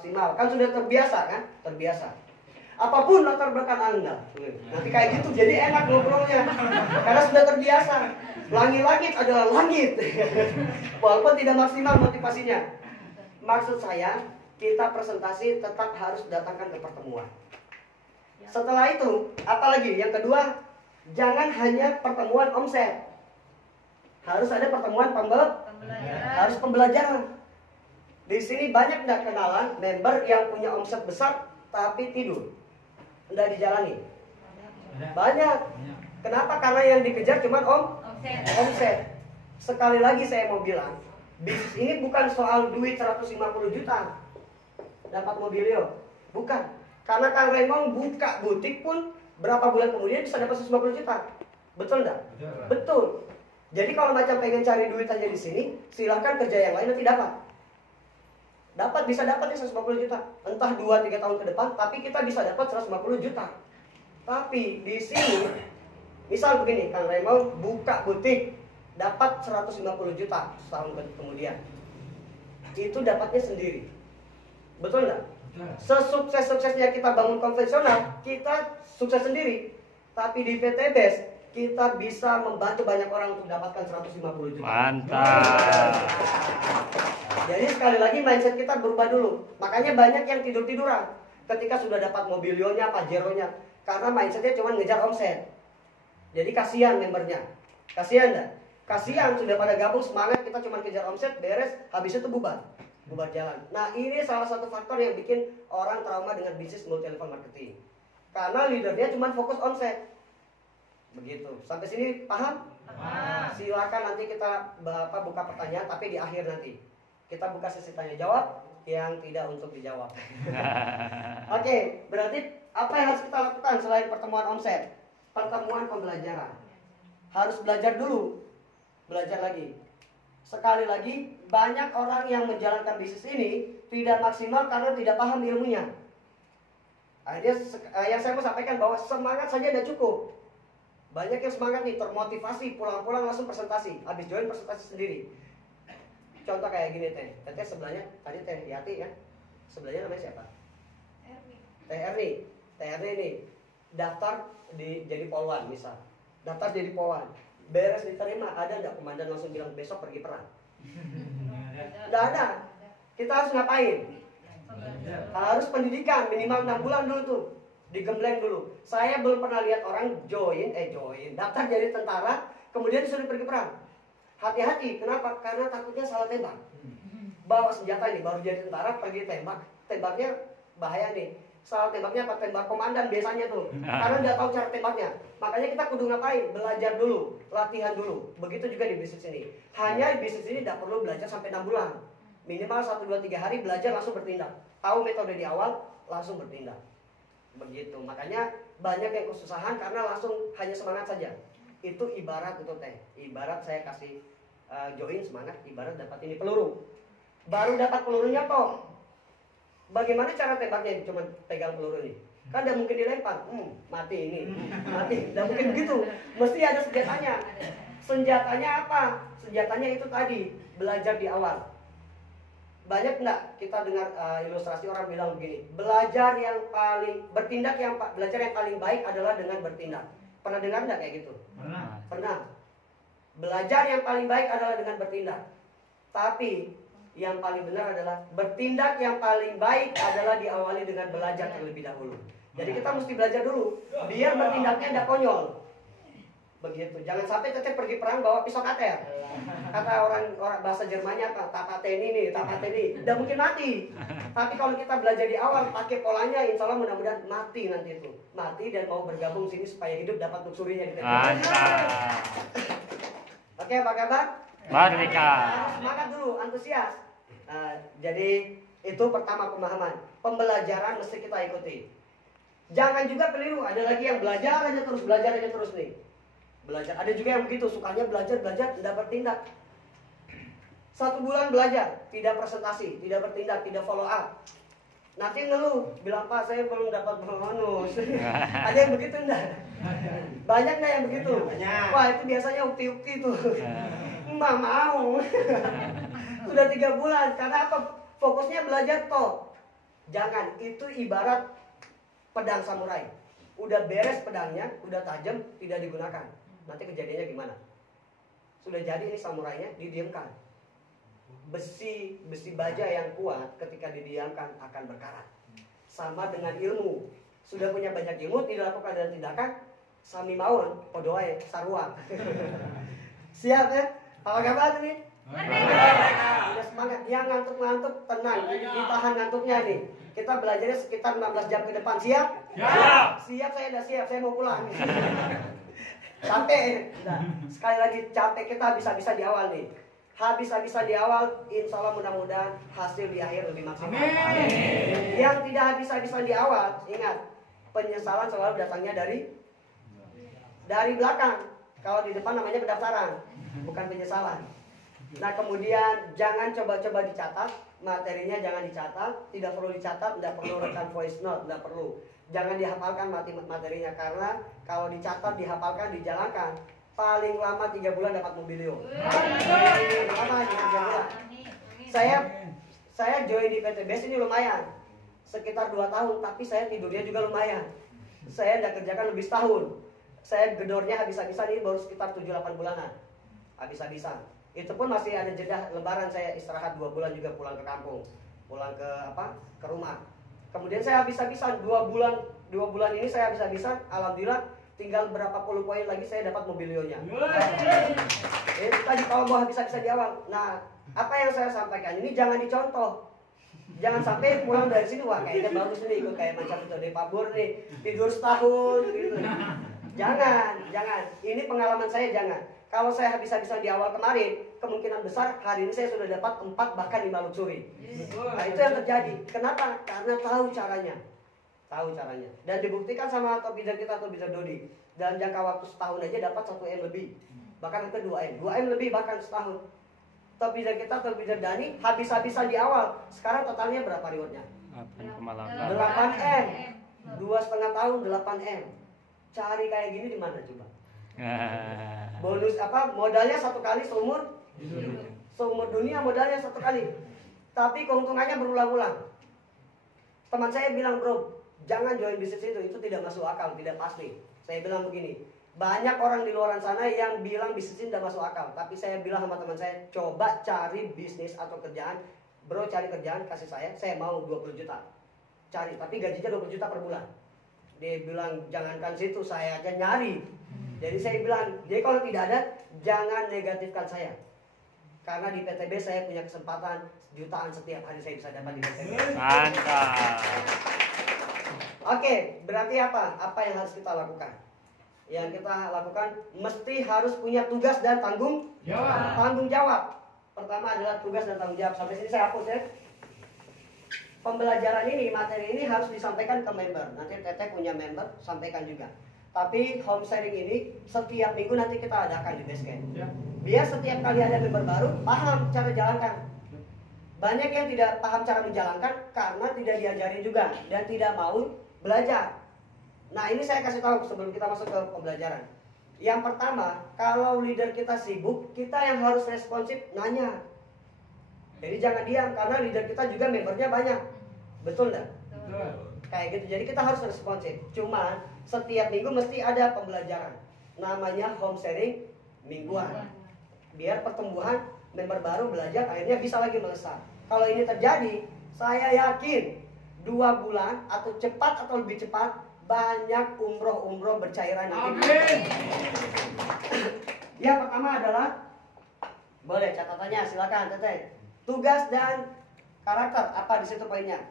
maksimal. Kan sudah terbiasa kan? Terbiasa. Apapun latar belakang Anda. Nanti kayak gitu jadi enak ngobrolnya. Karena sudah terbiasa. Langit-langit adalah langit. Walaupun tidak maksimal motivasinya. Maksud saya, kita presentasi tetap harus datangkan ke pertemuan. Setelah itu, apalagi? Yang kedua, jangan hanya pertemuan omset. Harus ada pertemuan harus pembelajaran. Di sini banyak nggak kenalan member yang punya omset besar tapi tidur, nggak dijalani. Banyak. Kenapa? Karena yang dikejar cuma omset. Sekali lagi saya mau bilang, bisnis ini bukan soal duit 150 juta dapat mobilio, bukan. Karena Kang Raymond buka butik pun berapa bulan kemudian bisa dapat 150 juta. Betul enggak? Betul. Jadi kalau macam pengen cari duit aja di sini, silahkan kerja yang lain nanti dapat. Bisa dapat ya 150 juta. Entah 2-3 tahun ke depan, tapi kita bisa dapat 150 juta. Tapi di sini, misal begini, Kang Raymond buka butik, dapat 150 juta setahun kemudian. Itu dapatnya sendiri. Betul enggak? Sesukses-suksesnya kita bangun konvensional, kita sukses sendiri. Tapi di PT BES, kita bisa membantu banyak orang untuk mendapatkan 150 juta. Mantap. Jadi sekali lagi mindset kita berubah dulu. Makanya banyak yang tidur-tiduran ketika sudah dapat mobilionya, pajeronya. Karena mindsetnya cuma ngejar omset. Jadi kasihan membernya. Kasihan enggak? Kasihan sudah pada gabung semangat, kita cuma kejar omset, beres, habis itu bubar jalan. Nah, ini salah satu faktor yang bikin orang trauma dengan bisnis multi level marketing. Karena leadernya cuma fokus omset. Begitu. Sampai sini paham? Paham. Silakan nanti kita buka pertanyaan, tapi di akhir nanti kita buka sesi tanya jawab yang tidak untuk dijawab. Oke, berarti apa yang harus kita lakukan selain pertemuan omset? Pertemuan pembelajaran. Harus belajar dulu. Belajar lagi. Sekali lagi, banyak orang yang menjalankan bisnis ini tidak maksimal karena tidak paham ilmunya. Akhirnya yang saya mau sampaikan bahwa semangat saja tidak cukup. Banyak yang semangat nih, termotivasi, pulang-pulang langsung presentasi. Habis join presentasi sendiri. Contoh kayak gini Teh. Teh sebelahnya, tadi Teh Yati kan. Sebelahnya namanya siapa? Teh Erni. Teh Erni ini daftar jadi polwan misal. Daftar jadi polwan. Beres diterima, ada nggak komandan langsung bilang besok pergi perang? Nggak ada. Kita harus ngapain? Harus pendidikan minimal 6 bulan dulu tuh, digembleng dulu. Saya belum pernah lihat orang join, daftar jadi tentara, kemudian disuruh pergi perang. Hati-hati, kenapa? Karena takutnya salah tembak. Bawa senjata ini, baru jadi tentara pergi tembak, tembaknya bahaya nih. Salah tembaknya apa? Tembak komandan biasanya tuh. Karena nggak tahu cara tembaknya. Makanya kita kudu ngapain? Belajar dulu, latihan dulu. Begitu juga di bisnis ini. Hanya di bisnis ini tidak perlu belajar sampai 6 bulan. Minimal 1, 2, 3 hari belajar langsung bertindak. Tahu metode di awal, langsung bertindak. Begitu. Makanya banyak yang kesusahan karena langsung hanya semangat saja. Itu ibarat itu Teh. Ibarat saya kasih join semangat, ibarat dapat ini peluru. Baru dapat pelurunya kok. Bagaimana cara tembaknya? Cuma pegang peluru ini. Kan tidak mungkin dilempar. Mati ini. Mati. Tidak mungkin begitu. Mesti ada senjatanya. Senjatanya apa? Senjatanya itu tadi. Belajar di awal. Banyak enggak kita dengar ilustrasi orang bilang begini. Belajar yang paling baik adalah dengan bertindak. Pernah dengar enggak kayak gitu? Pernah. Belajar yang paling baik adalah dengan bertindak. Tapi yang paling benar adalah bertindak yang paling baik adalah diawali dengan belajar terlebih dahulu. Jadi kita mesti belajar dulu, biar bertindaknya tidak konyol. Begitu. Jangan sampai teteh pergi perang bawa pisau kater. Kata orang bahasa Jermannya apa? Tapateni, tidak mungkin mati. Tapi kalau kita belajar di awal pakai polanya, insya Allah mudah-mudahan mati nanti itu. Mati dan mau bergabung sini supaya hidup dapat nuksurinya di tempat. Oke, apa kabar? Merdeka. Semangat dulu, antusias. Jadi itu pertama pemahaman. Pembelajaran mesti kita ikuti. Jangan juga keliru. Ada lagi yang belajar aja terus nih. Belajar. Ada juga yang begitu, sukanya belajar, tidak bertindak. 1 bulan belajar, tidak presentasi, tidak bertindak, tidak follow up. Nanti ngeluh, bilang Pak saya belum dapat bonus. Ada yang begitu enggak? Banyak enggak yang begitu? Wah itu biasanya ukti-ukti tuh. Mbak mau. Sudah 3 bulan, karena apa? Fokusnya belajar toh. Jangan, itu ibarat pedang samurai. Udah beres pedangnya, udah tajam, tidak digunakan. Nanti kejadiannya gimana? Sudah jadi ini samurainya, didiamkan. Besi baja yang kuat ketika didiamkan akan berkarat. Sama dengan ilmu. Sudah punya banyak ilmu, tidak lakukan dan tindakan, sami mawon, podoai, sarua. Siap ya? Apa kabar nih? Udah semangat. Yang ngantuk-ngantuk tenang, ditahan ngantuknya nih. Kita belajarnya sekitar 16 jam ke depan. Siap? Siap, saya udah siap, saya mau pulang. Capek. Nah, sekali lagi capek, kita habis-habisan di awal nih. Habis-habisan di awal, insya Allah mudah-mudahan hasil di akhir lebih maksimal. Amin. Yang tidak habis-habisan di awal, ingat, penyesalan selalu datangnya dari belakang. Kalau di depan namanya pendaftaran, bukan penyesalan. Nah kemudian jangan coba-coba dicatat, materinya jangan dicatat, tidak perlu dicatat, tidak perlu rekam voice note, tidak perlu. Jangan dihafalkan materinya, karena kalau dicatat, dihafalkan, dijalankan, paling lama 3 bulan dapat mobilio. Lama 3 bulan. Saya join di PTBS ini lumayan, sekitar 2 tahun, tapi saya tidurnya juga lumayan. Saya udah kerjakan lebih setahun. Saya gedornya habis-habisan ini baru sekitar 7-8 bulanan. Habis-habisan. Itu pun masih ada jeda lebaran, saya istirahat 2 bulan juga pulang ke kampung. Pulang ke rumah. Kemudian saya habis-habisan 2 bulan ini saya habis-habisan, alhamdulillah tinggal berapa puluh poin lagi saya dapat mobilionya. Itu tadi kalau mau habis-habisan di awal. Nah, apa yang saya sampaikan ini jangan dicontoh. Jangan sampai pulang dari sini, wah kayaknya bagus nih, ikut kayak macam itu di Pabur nih, tidur setahun gitu. Jangan. Ini pengalaman saya, jangan. Kalau saya habis-habisan di awal kemarin, kemungkinan besar hari ini saya sudah dapat 4 bahkan 5 luxury. Nah itu yang terjadi. Kenapa? Karena tahu caranya. Dan dibuktikan sama top bidder kita, top bidder Dodi. Dalam jangka waktu setahun aja dapat 1M lebih. Bahkan itu 2M. 2M lebih bahkan setahun. Top bidder kita, top bidder Dani, habis-habisan di awal. Sekarang totalnya berapa rewardnya? 8M. 2,5 tahun 8M. Cari kayak gini di mana coba? Bonus modalnya 1 kali seumur dunia, modalnya 1 kali, tapi keuntungannya berulang-ulang. Teman saya bilang, bro, jangan join bisnis itu tidak masuk akal, tidak pasti. Saya bilang begini, banyak orang di luar sana yang bilang bisnis ini tidak masuk akal, tapi saya bilang sama teman saya, coba cari bisnis atau kerjaan. Bro, cari kerjaan, kasih saya mau 20 juta cari, tapi gajinya 20 juta per bulan. Dia bilang, jangankan situ, saya aja nyari. Jadi saya bilang, jadi kalau tidak ada, jangan negatifkan saya. Karena di PTB saya punya kesempatan jutaan setiap hari saya bisa dapat di PTB. Mantap. Oke, berarti apa? Apa yang harus kita lakukan? Yang kita lakukan, mesti harus punya tugas dan tanggung jawab. Pertama adalah tugas dan tanggung jawab. Sampai sini saya hapus ya. Pembelajaran ini, materi ini harus disampaikan ke member. Nanti Teteh punya member, sampaikan juga. Tapi home sharing ini setiap minggu nanti kita adakan di Basecamp. Biar setiap kali ada member baru, paham cara jalankan. Banyak yang tidak paham cara menjalankan karena tidak diajari juga dan tidak mau belajar. Nah ini saya kasih tahu sebelum kita masuk ke pembelajaran. Yang pertama, kalau leader kita sibuk, kita yang harus responsif nanya. Jadi jangan diam, karena leader kita juga membernya banyak. Betul enggak? Betul. Kayak gitu, jadi kita harus responsif. Cuman setiap minggu mesti ada pembelajaran. Namanya home sharing mingguan. Biar pertumbuhan member baru belajar, akhirnya bisa lagi melesat. Kalau ini terjadi, saya yakin 2 bulan atau cepat atau lebih cepat, banyak umroh bercairan nanti. Amin. Yang pertama adalah, boleh catatannya silakan Teteh. Tugas dan karakter, apa di situ poinnya?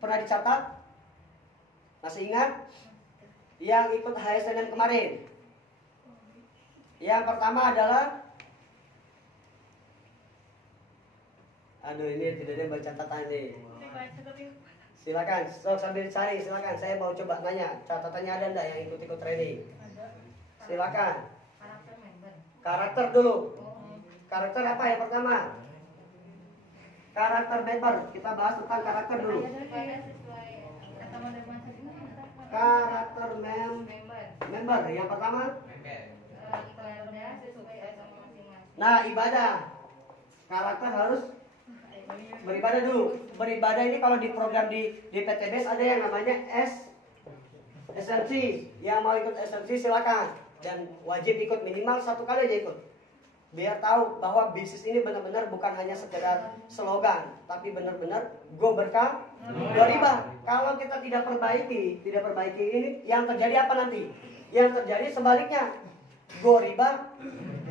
Pernah dicatat? Masih ingat? Yang ikut HSNM kemarin. Yang pertama adalah, aduh ini tidak ada baca catatan nih. Silakan, sambil cari, silakan. Saya mau coba nanya, catatannya ada enggak yang ikut-ikut training? Silakan. Karakter dulu. Karakter apa yang pertama? Karakter member. Kita bahas tentang karakter dulu. Karakter member. Yang pertama? Nah, ibadah. Karakter harus Beribadah dulu. Beribadah ini kalau di program di PTBS ada yang namanya SLC. Yang mau ikut SLC silakan. Dan wajib ikut minimal 1 kali aja ikut. Biar tahu bahwa bisnis ini benar-benar bukan hanya sekedar slogan, tapi benar-benar go berkah, go riba. Kalau kita tidak perbaiki ini, yang terjadi apa nanti? Yang terjadi sebaliknya, go riba,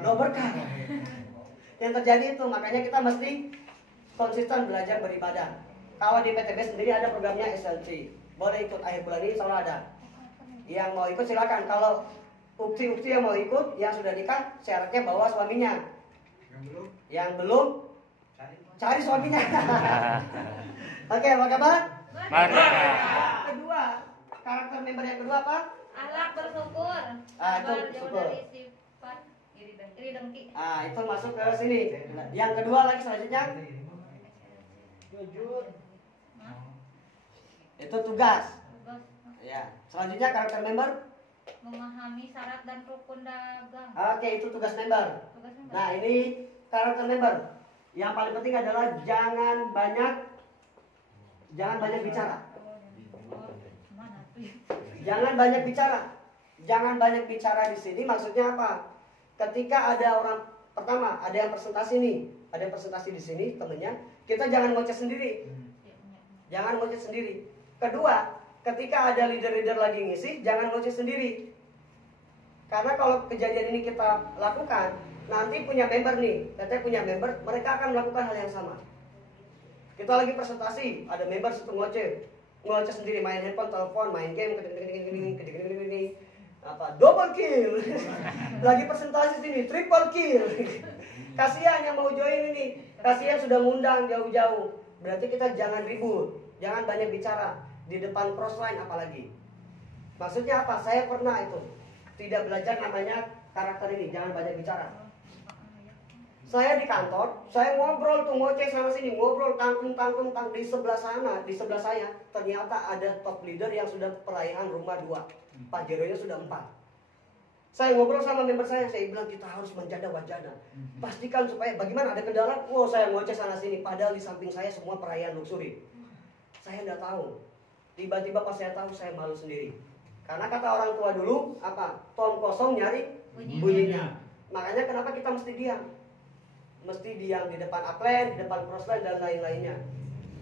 go berkah. Yang terjadi itu, makanya kita mesti konsisten belajar beribadah. Kalau di PTB sendiri ada programnya SLC, boleh ikut akhir bulan ini, selalu ada. Yang mau ikut silakan. Kalau ukti yang mau ikut, yang sudah nikah, syaratnya bawa suaminya. Yang belum, cari suaminya. Oke, apa kabar? Merdeka. Kedua, karakter member yang kedua apa? Akhlak bersyukur. Itu Sabar, jauh syukur. dari sifat iri dengki. Itu masuk ke sini. Yang kedua lagi selanjutnya, itu tugas. Tugas Ya, selanjutnya karakter member. memahami syarat dan rukun dagang. Oke, itu tugas member. Tugasnya Nah, ini karakter member. Yang paling penting adalah jangan banyak bicara. Mana tuh? Jangan banyak bicara. Jangan banyak bicara di sini maksudnya apa? Ketika ada orang pertama, ada yang presentasi nih, ada yang presentasi di sini temennya, kita jangan ngoceh sendiri. Jangan ngoceh sendiri. Kedua, ketika ada leader-leader lagi ngisi, jangan ngoceh sendiri. Karena kalau kejadian ini kita lakukan, nanti punya member nih, katanya punya member, mereka akan melakukan hal yang sama. Kita lagi presentasi, ada member situ ngoceh sendiri, main handphone, telepon, main game, double kill. Lagi presentasi sini, triple kill. Kasihan yang mau join ini, kasihan sudah ngundang jauh-jauh. Berarti kita jangan ribut, jangan banyak bicara di depan crossline apalagi. Maksudnya apa? Saya pernah itu tidak belajar namanya karakter ini, jangan banyak bicara. Saya di kantor, saya ngobrol tuh ngoceh sana sini, ngobrol tanggung di sebelah sana, di sebelah saya ternyata ada top leader yang sudah perayaan rumah 2. Pajeronya sudah 4. Saya ngobrol sama member saya bilang kita harus menjaga wajana. Pastikan supaya bagaimana ada kendala, saya ngoceh sana sini padahal di samping saya semua perayaan luxury. Saya enggak tahu. Tiba-tiba pas saya tahu saya malu sendiri. Karena kata orang tua dulu, apa? Tong kosong nyari bunyinya. Makanya kenapa kita mesti diam? Mesti diam di depan upline, di depan crossline dan lain-lainnya.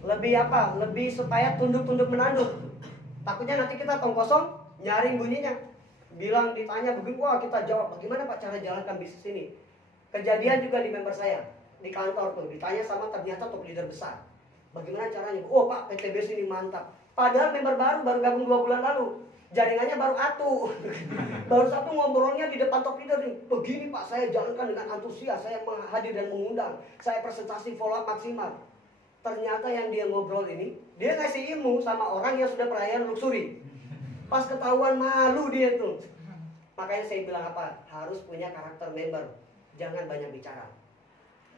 Lebih apa? Lebih supaya tunduk-tunduk menanduk. Takutnya nanti kita tong kosong nyari bunyinya. Bilang ditanya begini, wah kita jawab bagaimana Pak cara jalankan bisnis ini. Kejadian juga di member saya di kantor tuh ditanya sama ternyata top leader besar. Bagaimana caranya? Oh Pak, PTBS ini mantap. Padahal member baru gabung 2 bulan lalu. Jaringannya baru atu. Baru satu ngobrolnya di depan top leader nih. Begini Pak, saya jalankan dengan antusias. Saya hadir dan mengundang. Saya presentasi follow up maksimal. Ternyata yang dia ngobrol ini, dia ngasih ilmu sama orang yang sudah perayaan luxury. Pas ketahuan malu dia tuh. Makanya saya bilang apa? Harus punya karakter member. Jangan banyak bicara.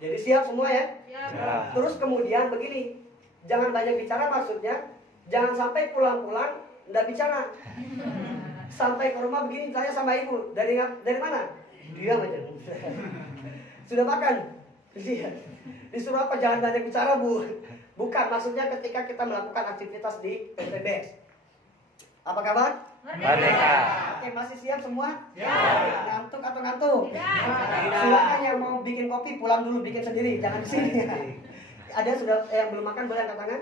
Jadi siap semua ya? Siap. Terus kemudian begini. Jangan banyak bicara maksudnya, jangan sampai pulang-pulang nggak bicara. Sampai ke rumah begini tanya sama ibu, dari mana? Dia aja. Sudah makan? Iya. Disuruh apa? Jangan banyak bicara Bu. Bukan, maksudnya ketika kita melakukan aktivitas di PTBS. Apa kabar? Merdeka. Oke, masih siap semua? Ya. Ngantuk atau ngantuk? Tidak. Silakan yang mau bikin kopi pulang dulu bikin sendiri, jangan di sini. Ada sudah yang belum makan boleh angkat tangan?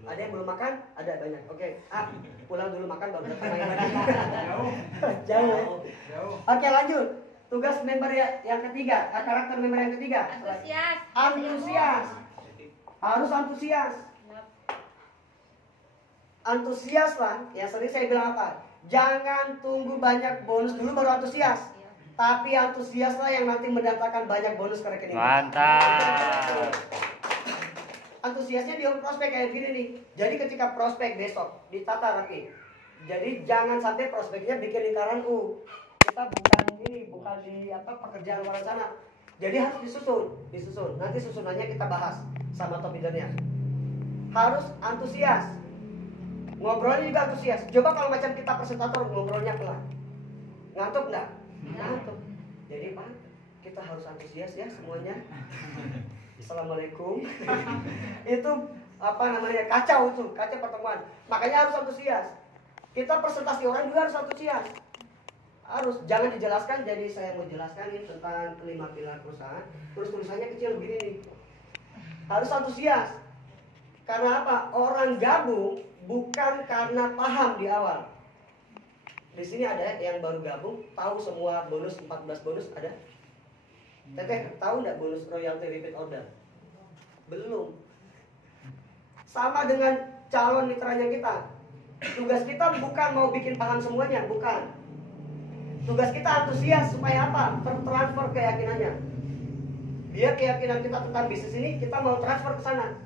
Ada yang belum makan? Ada banyak. Oke. Pulang dulu makan baru datang lagi. Jauh. Oke, lanjut. Tugas member yang ketiga, karakter member yang ketiga. Antusias. Antusias. Harus antusias. Antusias lah. Ya sering saya bilang apa? Jangan tunggu banyak bonus dulu baru antusias. Tapi antusiaslah yang nanti mendatangkan banyak bonus ke rekening. Mantap. Antusiasnya di prospek kayak gini nih. Jadi ketika prospek besok ditata rapi. Jadi jangan sampai prospeknya bikin lingkaran U. Kita bukan di pekerjaan luar sana. Jadi harus disusun. Nanti susunannya kita bahas sama top leadernya. Harus antusias. Ngobrolnya juga antusias. Coba kalau macam kita presentator ngobrolnya pelan. Ngantuk enggak? Ngantuk. Jadi Pak, kita harus antusias ya semuanya. Assalamualaikum. Itu apa namanya, kacau pertemuan. Makanya harus antusias. Kita presentasi orang juga harus antusias. Harus, jangan dijelaskan. Jadi saya mau jelaskan ini tentang 5 pilar perusahaan. Terus tulisannya kecil begini nih. Harus antusias. Karena apa? Orang gabung bukan karena paham di awal. Di sini ada yang baru gabung, tahu semua bonus 14 bonus ada? Teteh tahu nggak bonus royalty repeat order? Belum. Sama dengan calon mitranya kita. Tugas kita bukan mau bikin paham semuanya, bukan. Tugas kita antusias supaya apa? Tertransfer keyakinannya. Biar keyakinan kita tentang bisnis ini kita mau transfer ke sana.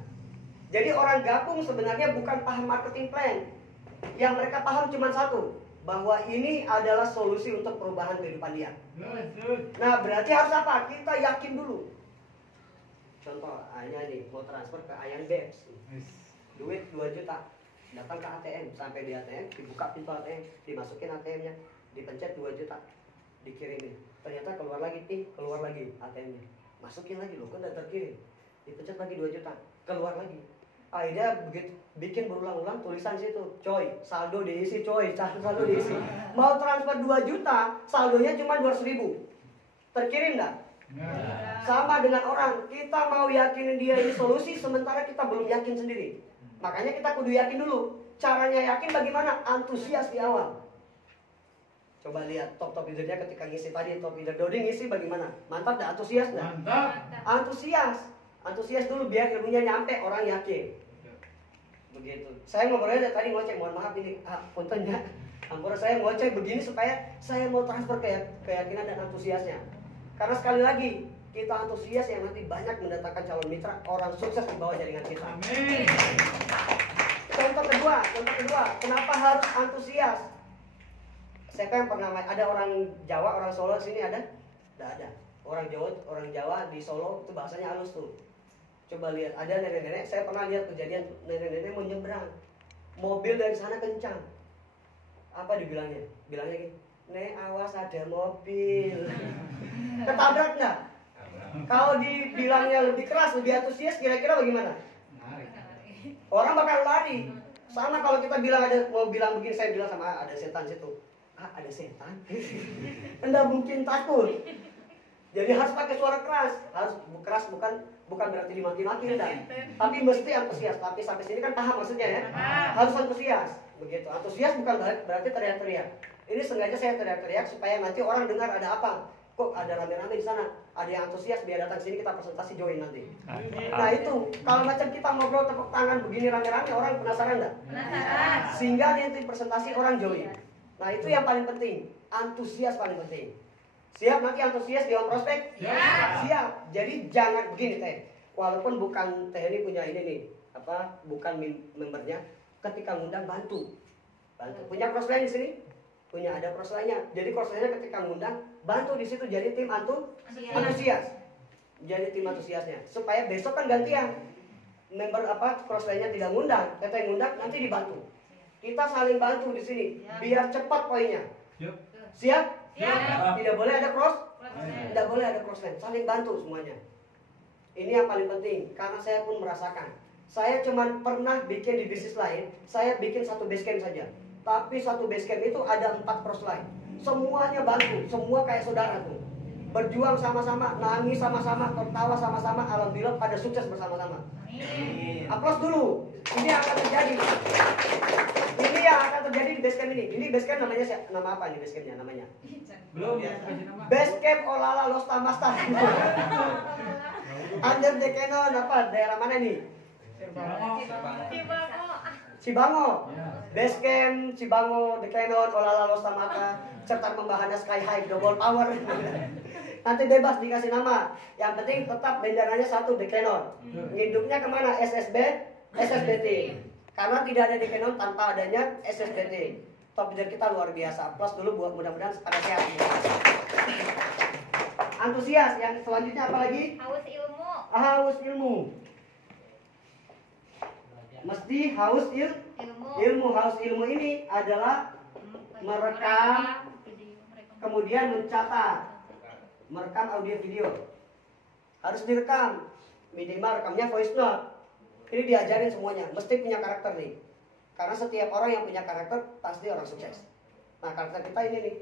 Jadi orang gabung sebenarnya bukan paham marketing plan. Yang mereka paham cuma satu, bahwa ini adalah solusi untuk perubahan kehidupan dia. Nah, berarti harus apa? Kita yakin dulu. Contoh, Ayah nih mau transfer ke Ayan Babes. Duit 2 juta. Datang ke ATM, sampai di ATM, dibuka pintu ATM, dimasukin ATM-nya, dipencet 2 juta, dikirimin. Ternyata keluar lagi ATM-nya. Masukin lagi loh, kan udah terkirim. Dipencet lagi 2 juta, keluar lagi. Akhirnya bikin berulang-ulang tulisan situ, coy, saldo diisi, coy, saldo diisi. Mau transfer 2 juta, saldonya cuma 200.000. Terkirim nggak? Sama dengan orang, kita mau yakinin dia ini solusi, sementara kita belum yakin sendiri. Makanya kita kudu yakin dulu. Caranya yakin bagaimana? Antusias di awal. Coba lihat top leadernya ketika ngisi tadi, top leader Dodi ngisi bagaimana? Mantap dah, antusias dah? Mantap. Antusias dulu biar ilmunya nyampe, orang yakin. Begitu. Saya ngobrolnya tadi ngoceh, mohon maaf ini, puntennya. Ampura saya ngoceh begini supaya saya mau transfer keyakinan dan antusiasnya. Karena sekali lagi, kita antusias yang nanti banyak mendatangkan calon mitra, orang sukses di bawah jaringan kita. Amin. Contoh kedua, kenapa harus antusias? Siapa yang pernah ada orang Jawa, orang Solo sini ada? Tidak ada. Orang Jawa di Solo itu bahasanya halus tuh. Coba lihat, ada nenek-nenek, saya pernah lihat kejadian nenek-nenek mau nyebrang. Mobil dari sana kencang. Apa dibilangnya? Bilangnya gitu, "Nek, awas ada mobil." Ketabrak nggak? Kalau dibilangnya lebih keras, lebih antusias, kira-kira bagaimana? Orang bakal lari. Sama kalau kita bilang mau bilang begini, saya bilang sama ada setan situ. Ada setan? Anda mungkin takut. Jadi harus pakai suara keras. Harus keras bukan berarti dimaki-maki, enggak. Tapi mesti antusias. Tapi sampai sini kan paham maksudnya ya? Harus antusias. Begitu. Antusias bukan berarti teriak-teriak. Ini sengaja saya teriak-teriak supaya nanti orang dengar ada apa. Kok ada rame-rame di sana? Ada yang antusias, biar datang sini kita presentasi join nanti. Nah itu, kalau macam kita ngobrol tepuk tangan begini rame-rame, orang penasaran nggak? Penasaran. Sehingga nanti presentasi orang join. Nah itu yang paling penting, antusias paling penting. Siap nanti antusias di on prospek? Siap. Jadi jangan begini teh. Walaupun bukan teh ini punya ini nih, bukan membernya, ketika ngundang bantu. Punya crossline di sini? Punya, ada crossline-nya. Jadi crossline-nya ketika ngundang, bantu di situ jadi tim antusias. Jadi tim antusiasnya. Supaya besok kan gantian. Member crossline-nya tidak ngundang, kita yang ngundang nanti dibantu. Kita saling bantu di sini biar cepat poinnya. Siap? Tidak boleh ada tidak boleh ada crossline. Saling bantu semuanya. Ini yang paling penting karena saya pun merasakan. Saya cuma pernah bikin di bisnis lain, saya bikin satu basecamp saja. Tapi satu basecamp itu ada 4 crossline. Semuanya bantu, semua kayak saudara tuh. Berjuang sama-sama, nangis sama-sama, tertawa sama-sama, alhamdulillah pada sukses bersama-sama. Aplaus dulu. Ini yang akan terjadi. Ini yang akan terjadi di basecamp ini. Ini basecamp namanya nama apa nih basecampnya namanya? Belum. Basecamp Olala Los Tamasta. Under the Cannon daerah mana nih? Cibango. Basecamp Cibango, The Cannon, Olala Los Tamasta, serta pembahana Sky High Double Power. Nanti bebas dikasih nama. Yang penting tetap benderanya satu, The Cannon. Ngidupnya kemana? SSBT. Karena tidak ada The Cannon tanpa adanya SSBT. Top leader kita luar biasa. Plus dulu buat mudah-mudahan pada sehat. Antusias. Yang selanjutnya apa lagi? Haus ilmu. Haus ilmu. Mesti haus ilmu. Haus ilmu ini adalah merekam, kemudian mencatat. Merekam audio video. Harus direkam. minimal rekamnya voice note. Ini diajarin semuanya, mesti punya karakter nih. Karena setiap orang yang punya karakter pasti orang sukses. Nah, karakter kita ini nih,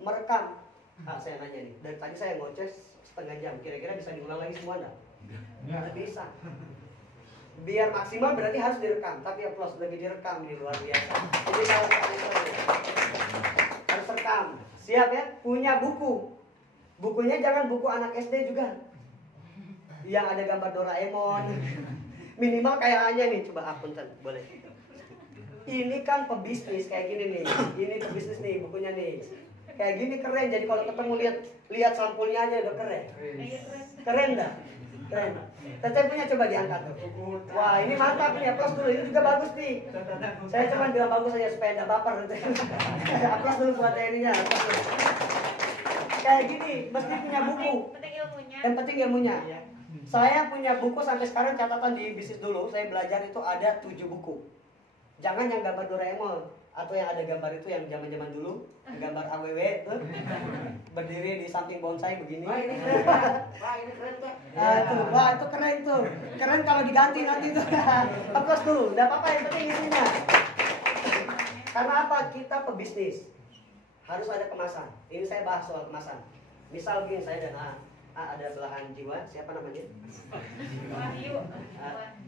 merekam. Nah, saya nanya nih, dari tadi saya ngoceh setengah jam, kira-kira bisa diulang lagi semua enggak? Nggak bisa. Biar maksimal berarti harus direkam, tapi applause lagi direkam ini luar biasa. Jadi kalau harus rekam. Siap ya? Punya buku. Bukunya jangan buku anak SD juga. Yang ada gambar Doraemon. Minimal kayak aja nih, coba punten, boleh. Ini kan pebisnis kayak gini nih. Ini pebisnis nih bukunya nih. Kayak gini keren. Jadi kalau ketemu lihat sampulnya aja udah keren. Keren dah. Keren. Teteh punya coba diangkat tuh. Wah, ini mantap nih, aplaus dulu. Ini juga bagus nih. Saya cuma bilang bagus aja supaya enggak baper. Aplaus dulu buat ininya. Kayak gini, mesti punya buku. Yang penting ilmunya. Saya punya buku sampai sekarang, catatan di bisnis dulu. Saya belajar itu ada 7 buku. Jangan yang gambar Doraemon atau yang ada gambar itu yang zaman-zaman dulu, gambar AWW itu berdiri di samping bonsai begini. Wah, ini keren. Wah, ini keren tuh. Wah, itu keren tuh. Keren kalau diganti nanti tuh. Aplaus dulu, enggak apa-apa, yang penting isinya. Karena apa? Kita pebisnis. Harus ada kemasan. Ini saya bahas soal kemasan. Misal gini, saya dan ada belahan jiwa, siapa namanya? Wahyu.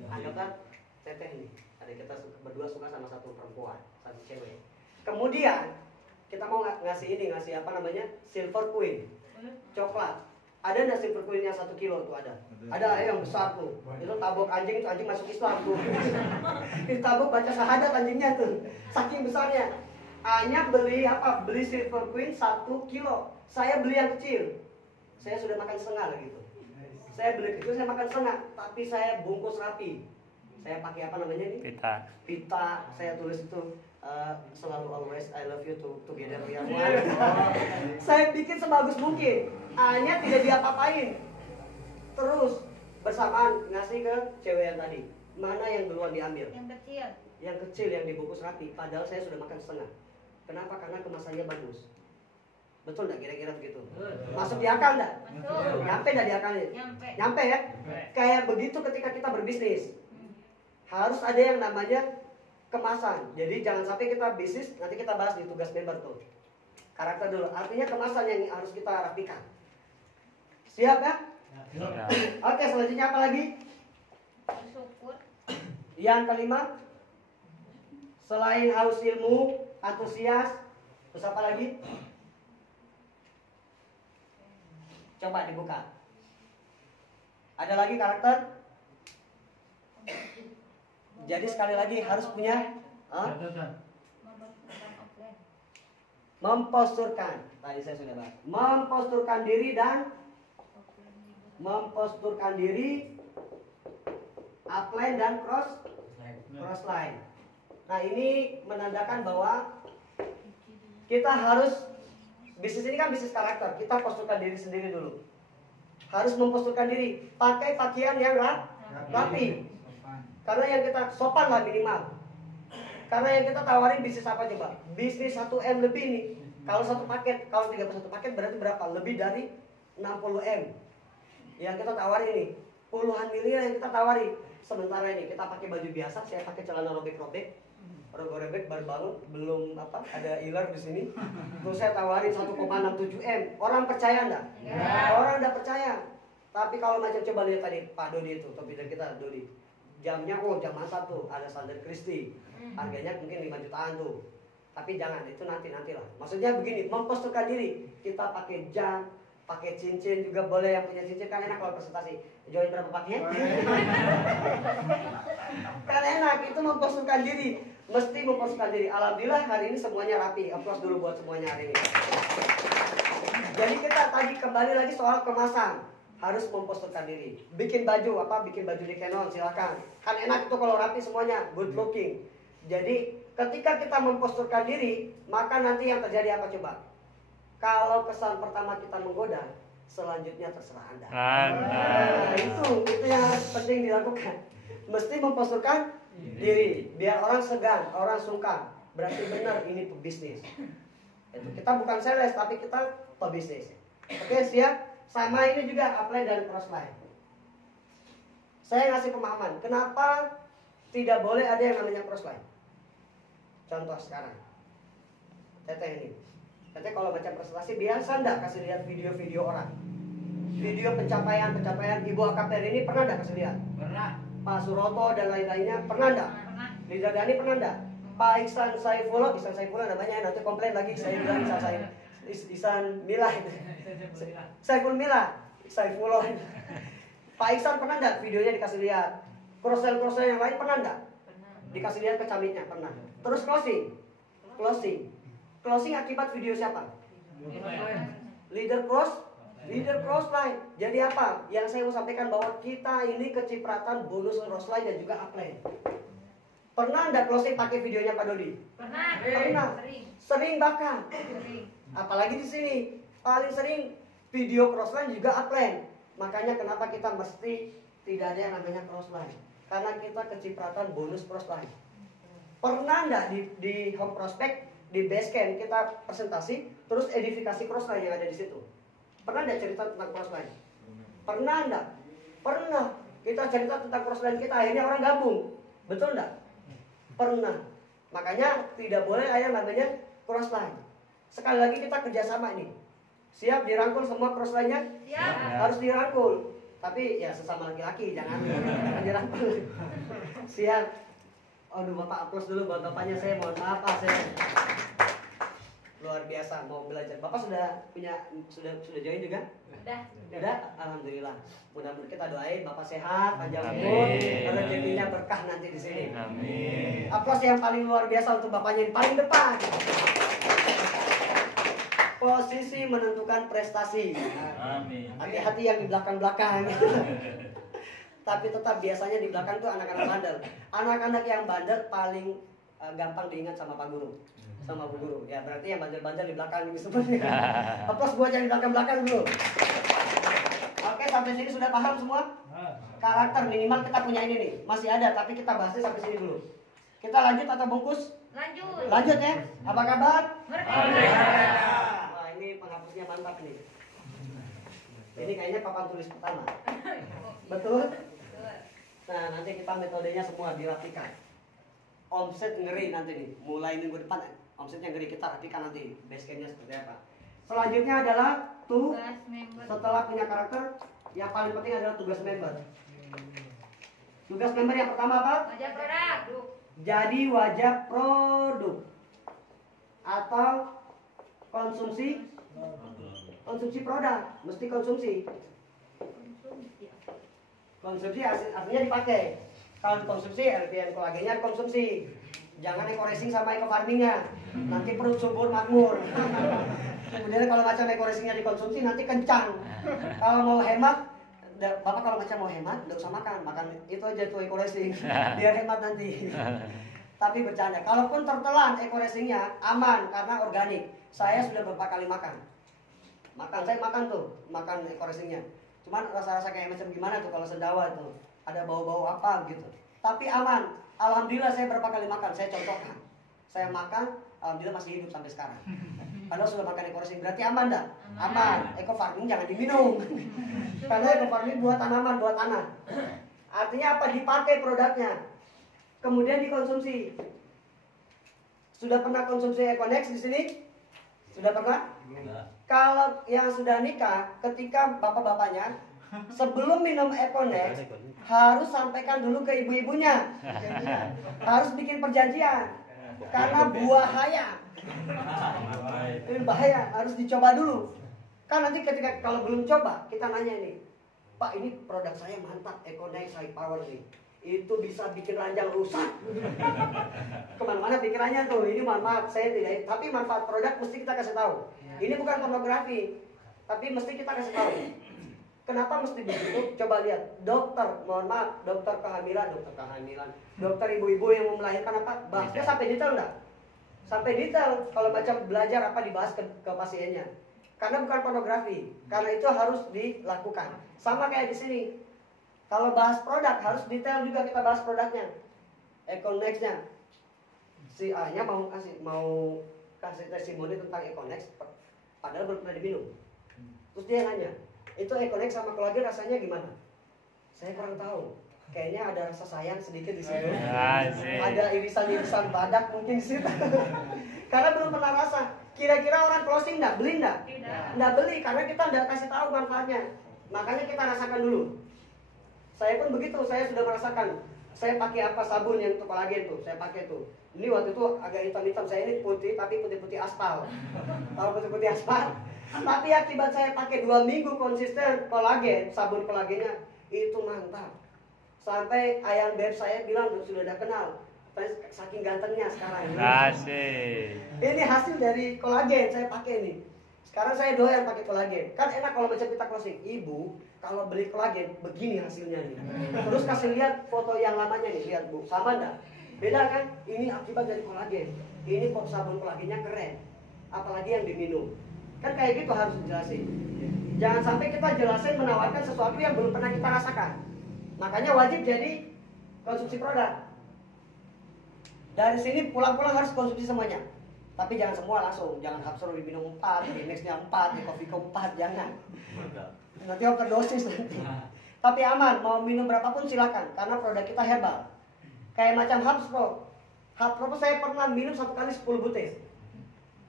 Anggaplah teteh nih. Ada kita berdua suka sama satu perempuan, satu cewek. Kemudian kita mau ngasih apa namanya? Silver queen, coklat. Ada nggak silver queennya 1 kilo tuh ada? Ada yang besar tuh. Itu tabok anjing, itu anjing masuk Islam tuh. Ditabok baca syahadat anjingnya tuh. Saking besarnya. Hanya beli apa? Beli silver queen 1 kilo. Saya beli yang kecil. Saya sudah makan setengah lah gitu. Saya beli kecil, saya makan setengah, tapi saya bungkus rapi. Saya pakai apa namanya ini? Pita. Saya tulis itu selalu always I love you together we are one. Saya bikin sebagus mungkin. Hanya tidak diapa-apain. Terus bersamaan ngasih ke cewek yang tadi. Mana yang duluan diambil? Yang kecil. Yang kecil yang dibungkus rapi. Padahal saya sudah makan setengah. Kenapa? Karena kemasannya bagus. Betul nggak kira-kira begitu? Masuk di akal nggak? Masuk. Nyampe nggak di akalnya? Nyampe. Nyampe ya? Kayak begitu ketika kita berbisnis. Harus ada yang namanya kemasan. Jadi jangan sampai kita bisnis, nanti kita bahas di tugas member tuh. Karakter dulu. Artinya kemasan yang harus kita rapikan. Siap ya? Oke, selanjutnya apa lagi? Bersyukur. Yang kelima, selain haus ilmu, antusias, terus apa lagi? Coba dibuka. Ada lagi karakter? Jadi sekali lagi harus punya memposturkan. Tadi saya sudah bahas. Memposturkan diri dan memposturkan diri, upline dan crossline. Nah, ini menandakan bahwa kita harus, bisnis ini kan bisnis karakter. Kita posturkan diri sendiri dulu. Harus memposturkan diri. Pakai pakaian yang rapi. Karena yang kita sopan lah minimal. Karena yang kita tawarin bisnis apa coba? Bisnis 1M lebih nih. Kalau satu paket, kalau 31 paket berarti berapa? Lebih dari 60M. Yang kita tawarin ini puluhan miliar yang kita tawari. Sementara ini kita pakai baju biasa, saya pakai celana robek-robek. Robek-robek baru bangun, belum apa, ada iler di sini. Terus saya tawarin 1,67M. Orang percaya enggak? Ya. Orang udah percaya. Tapi kalau macam coba lihat tadi Pak Dodi itu, top leader kita Dodi. Jamnya jam mantap tuh, ada standar Christie. Harganya mungkin 5 jutaan tuh. Tapi jangan, itu nanti-nantilah. Maksudnya begini, memposturkan diri. Kita pakai jam, pakai cincin juga boleh, yang punya cincin kan enak kalau presentasi. Join berapa paket? Kan enak, itu memposturkan diri. Mesti memposturkan diri. Alhamdulillah hari ini semuanya rapi. Aplaus dulu buat semuanya hari ini. Jadi kita tadi kembali lagi soal kemasan. Harus memposturkan diri. Bikin baju bikin baju di Canon silakan. Kan enak itu kalau rapi semuanya, good looking. Jadi ketika kita memposturkan diri, maka nanti yang terjadi apa coba? Kalau kesan pertama kita menggoda, selanjutnya terserah Anda. Nah, itu yang harus penting dilakukan. Mesti memposturkan diri, biar orang segan, orang sungkan. Berarti benar ini pebisnis. Itu kita bukan sales, tapi kita pebisnis. Oke, siap? Sama ini juga upline dan crossline. Saya ngasih pemahaman, kenapa tidak boleh ada yang namanya crossline. Contoh sekarang, Teteh ini. Teteh kalau baca presentasi biasa enggak kasih lihat video-video orang? Video pencapaian Ibu AKPR ini pernah enggak kasih lihat? Pernah. Pak Suroto dan lain-lainnya pernah enggak? Pernah. Liza Gani pernah enggak? Pak Ihsan Saifullah namanya, nanti komplain lagi saya bilang Ihsan Milah itu. Saifullah. Pak Ihsan pernah enggak videonya dikasih lihat? Crossline yang lain pernah enggak? Pernah. Dikasih lihat kecamitnya pernah. Terus closing akibat video siapa? Leader crossline. Jadi apa? Yang saya mau sampaikan bahwa kita ini kecipratan bonus crossline dan juga upline. Pernah enggak closing pakai videonya Pak Dodi? Pernah. Pernah. Sering bahkan. Sering. Apalagi di sini paling sering video crossline juga upline. Makanya kenapa kita mesti tidak ada yang namanya crossline? Karena kita kecipratan bonus crossline. Pernah enggak di home prospect, di basecamp kita presentasi, terus edifikasi crossline yang ada di situ? Pernah enggak cerita tentang crossline? Pernah enggak? Pernah. Kita cerita tentang crossline kita, akhirnya orang gabung. Betul enggak? Pernah. Makanya tidak boleh ada yang namanya crossline. Sekali lagi kita kerjasama ini. Siap dirangkul semua crossline-nya? Siap. Harus dirangkul. Tapi ya sesama laki-laki, jangan dirangkul. Siap. Aduh, Bapak aplaus dulu buat bapaknya, saya mohon maaf Pak, saya luar biasa mau belajar. Bapak sudah join juga? Udah? Alhamdulillah. Mudah-mudahan kita doain Bapak sehat, panjang umur, rezekinya berkah nanti di sini. Amin. Aplaus yang paling luar biasa untuk bapaknya yang paling depan. Posisi menentukan prestasi. Amin. Hati-hati yang di belakang-belakang. Tapi tetap biasanya di belakang tuh anak-anak bandel. Anak-anak yang bandel paling gampang diingat sama Pak Guru, sama Bu Guru. Ya berarti yang bandel-bandel di belakang ini sebenarnya. Aplaus buat yang di belakang-belakang dulu. Oke, sampai sini sudah paham semua? Karakter minimal kita punya ini nih. Masih ada, tapi kita bahasnya sampai sini dulu. Kita lanjut atau bungkus? Lanjut. Lanjut ya. Apa kabar? Merdeka. Wah, ini penghapusnya mantap nih. Ini kayaknya papan tulis pertama. Betul? Nah, nanti kita metodenya semua dirapikan. Omset ngeri nanti nih. Mulai minggu depan omsetnya ngeri, kita rapikan nanti basecamp-nya seperti apa. Selanjutnya adalah Tugas member. setelah punya karakter, yang paling penting adalah tugas member. Tugas member yang pertama apa? Wajah produk. Jadi wajah produk atau konsumsi produk, mesti konsumsi. Konsumsi artinya dipakai. Kalau dikonsumsi, LPN kolagennya dikonsumsi. Jangan eco racing sama eco farmingnya, nanti perut subur makmur. Kemudian kalau macam eco racingnya dikonsumsi nanti kencang. Kalau mau hemat, Bapak kalau macam mau hemat, nggak usah makan itu aja tuh eco racing, biar hemat nanti. Tapi bercanda, kalaupun tertelan eco racingnya aman karena organik. Saya sudah beberapa kali makan, saya makan eco racingnya. Cuman rasa-rasa kayak macam gimana tuh kalau sendawa itu, ada bau-bau apa gitu. Tapi aman. Alhamdulillah saya berapa kali makan, saya contohkan. Saya makan, alhamdulillah masih hidup sampai sekarang. Padahal sudah makan eco racing, berarti aman dah? Aman. Eco farming jangan diminum. Karena eco farming buat tanaman, buat tanah. Artinya apa? Dipakai produknya. Kemudian dikonsumsi. Sudah pernah konsumsi Econex di sini? Sudah pernah? Kalau yang sudah nikah, ketika bapak-bapaknya sebelum minum Econex harus sampaikan dulu ke ibu-ibunya. Harus bikin perjanjian. Karena bahaya. Ini bahaya, harus dicoba dulu. Kan nanti ketika kalau belum coba, kita nanya ini, Pak, ini produk saya mantap, Econex High Power nih. Itu bisa bikin ranjang rusak. Kemana-mana pikirannya tuh, ini manfaat saya tidak. Tapi manfaat produk mesti kita kasih tahu. Ini bukan pornografi, tapi mesti kita kasih tahu. Kenapa mesti begitu? Coba lihat, dokter, mohon maaf, dokter kehamilan, dokter ibu-ibu yang mau melahirkan apa, bahasnya sampai detail enggak? Sampai detail, kalau macam belajar apa dibahas ke pasiennya. Karena bukan pornografi, karena itu harus dilakukan. Sama kayak di sini. Kalau bahas produk harus detail juga kita bahas produknya. Econex-nya. Si A-nya mau kasih testimoni tentang Econex, padahal belum pernah diminum. Terus dia nanya, itu Econex sama kolagen rasanya gimana? Saya kurang tahu. kayaknya ada rasa sayang sedikit di situ. Asik. Ada irisan-irisan badak mungkin di situ. Karena belum pernah rasa. Kira-kira orang closing enggak? Beli enggak? Tidak. Enggak beli karena kita enggak kasih tahu manfaatnya. Makanya kita rasakan dulu. Saya pun begitu, saya sudah merasakan. Saya pakai apa sabun yang untuk kolagen tuh, saya pakai tuh. Ini waktu itu agak hitam-hitam, saya ini putih tapi putih-putih aspal. Tahu putih-putih aspal? Tapi akibat saya pakai 2 minggu konsisten kolagen, sabun kolagennya itu mantap. Sampai ayang beb saya bilang sudah ada kenal. Saking gantengnya sekarang. Asik. Ini hasil dari kolagen saya pakai nih. Sekarang saya doyan pakai kolagen. Kan enak kalau macam kita closing. Ibu, kalau beli kolagen begini hasilnya nih. Terus kasih lihat foto yang lamanya nih, lihat Bu. Sama enggak? Beda kan? Ini akibat dari kolagen. Ini kok sabun kolagennya keren. Apalagi yang diminum. Kan kayak gitu harus dijelasin. Jangan sampai kita jelasin menawarkan sesuatu yang belum pernah kita rasakan. Makanya wajib jadi konsumsi produk. Dari sini pulang-pulang harus konsumsi semuanya. Tapi jangan semua langsung, jangan Hapsor diminum 4, Mixnya 4, Kofico 4, jangan. Nanti overdosis nanti. Tapi aman, mau minum berapapun silakan, karena produk kita herbal. Kayak macam Hapsor. Hapsor saya pernah minum 1 kali 10 butir.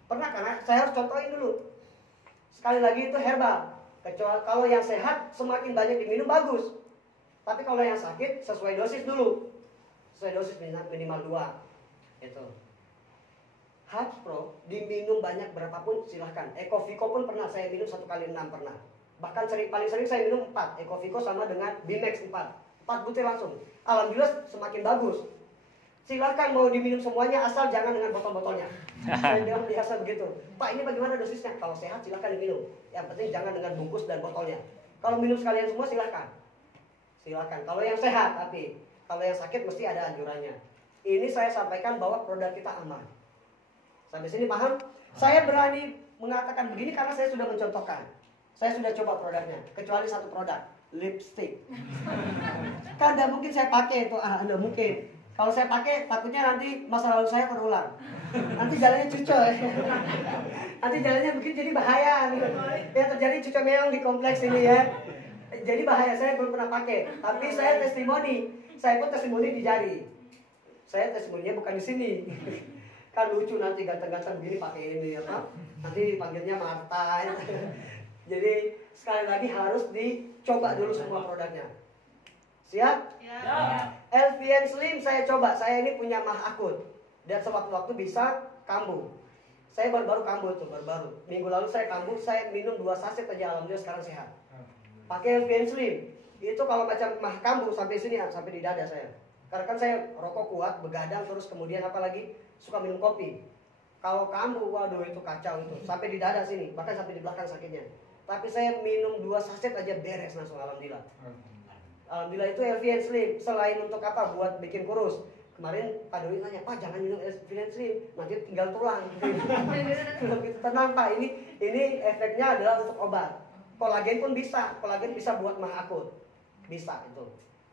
Pernah karena saya harus contohin dulu. Sekali lagi itu herbal. Kecuali kalau yang sehat semakin banyak diminum bagus. Tapi kalau yang sakit sesuai dosis dulu. Sesuai dosis minimal 2. Itu. Hubs Pro diminum banyak berapapun silahkan. Ecovico pun pernah saya minum 1 kali 6 pernah. Bahkan paling sering saya minum 4. Ecovico sama dengan Bimex 4 butir langsung. Alhamdulillah semakin bagus. Silahkan mau diminum semuanya asal jangan dengan botol-botolnya. Saya bilang biasa begitu. Pak ini bagaimana dosisnya? Kalau sehat silahkan diminum. Yang penting jangan dengan bungkus dan botolnya. Kalau minum sekalian semua silahkan. Silahkan. Kalau yang sehat tapi kalau yang sakit mesti ada anjurannya. Ini saya sampaikan bahwa produk kita aman. Sampai sini paham? Saya berani mengatakan begini karena saya sudah mencontohkan. Saya sudah coba produknya, kecuali 1 produk, lipstick. Kan tidak mungkin saya pakai itu, tidak mungkin. Kalau saya pakai, takutnya nanti masa lalu saya terulang. Nanti jalannya cucoy. Nanti jalannya begini jadi bahaya. Yang terjadi cucoy meong di kompleks ini ya. Jadi bahaya, saya belum pernah pakai. Tapi saya testimoni. Saya pun testimoni di jari. Saya testimoninya bukan di sini. Kan lucu nanti ganteng-ganteng begini pakai ini apa? Nanti dipanggilnya Marta. Jadi sekali lagi harus dicoba dulu semua produknya. Siap? Ya. LVN Slim saya coba. Saya ini punya mah akut dan sewaktu-waktu bisa kambuh. Saya baru-baru kambuh tuh, baru-baru. Minggu lalu saya kambuh, saya minum 2 saset aja, alhamdulillah sekarang sehat. Pakai LVN Slim. Itu kalau macam mah kambuh sampai sini, sampai di dada saya. Karena kan saya rokok kuat, begadang, terus kemudian apalagi suka minum kopi. Kalau kambuh, waduh itu kacau itu. Sampai di dada sini, bahkan sampai di belakang sakitnya. Tapi saya minum 2 saset aja beres langsung, alhamdulillah. Alhamdulillah itu LVN Slim. Selain untuk apa? Buat bikin kurus. Kemarin Pak Doi nanya, Pak jangan minum LVN Slim, nanti tinggal tulang. Tenang Pak, ini efeknya adalah untuk obat. Kolagen pun bisa, kolagen bisa buat mah akut. Bisa itu.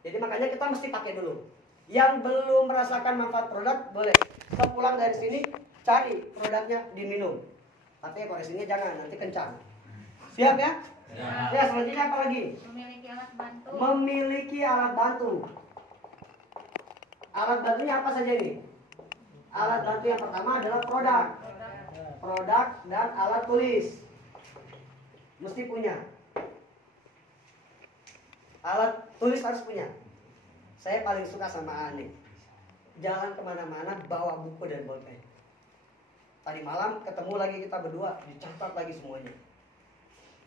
Jadi makanya kita mesti pakai dulu. Yang belum merasakan manfaat produk boleh pulang dari sini cari produknya diminum. Tapi koreksinya jangan, nanti kencang. Siap ya? Ya, selanjutnya apa lagi? Memiliki alat bantu. Memiliki alat bantu. Alat bantunya apa saja ini? Alat bantu yang pertama adalah produk. Produk dan alat tulis. Mesti punya. Alat tulis harus punya. Saya paling suka sama Ani. Jalan kemana-mana bawa buku dan bolpen. Tadi malam ketemu lagi kita berdua, dicatat lagi semuanya.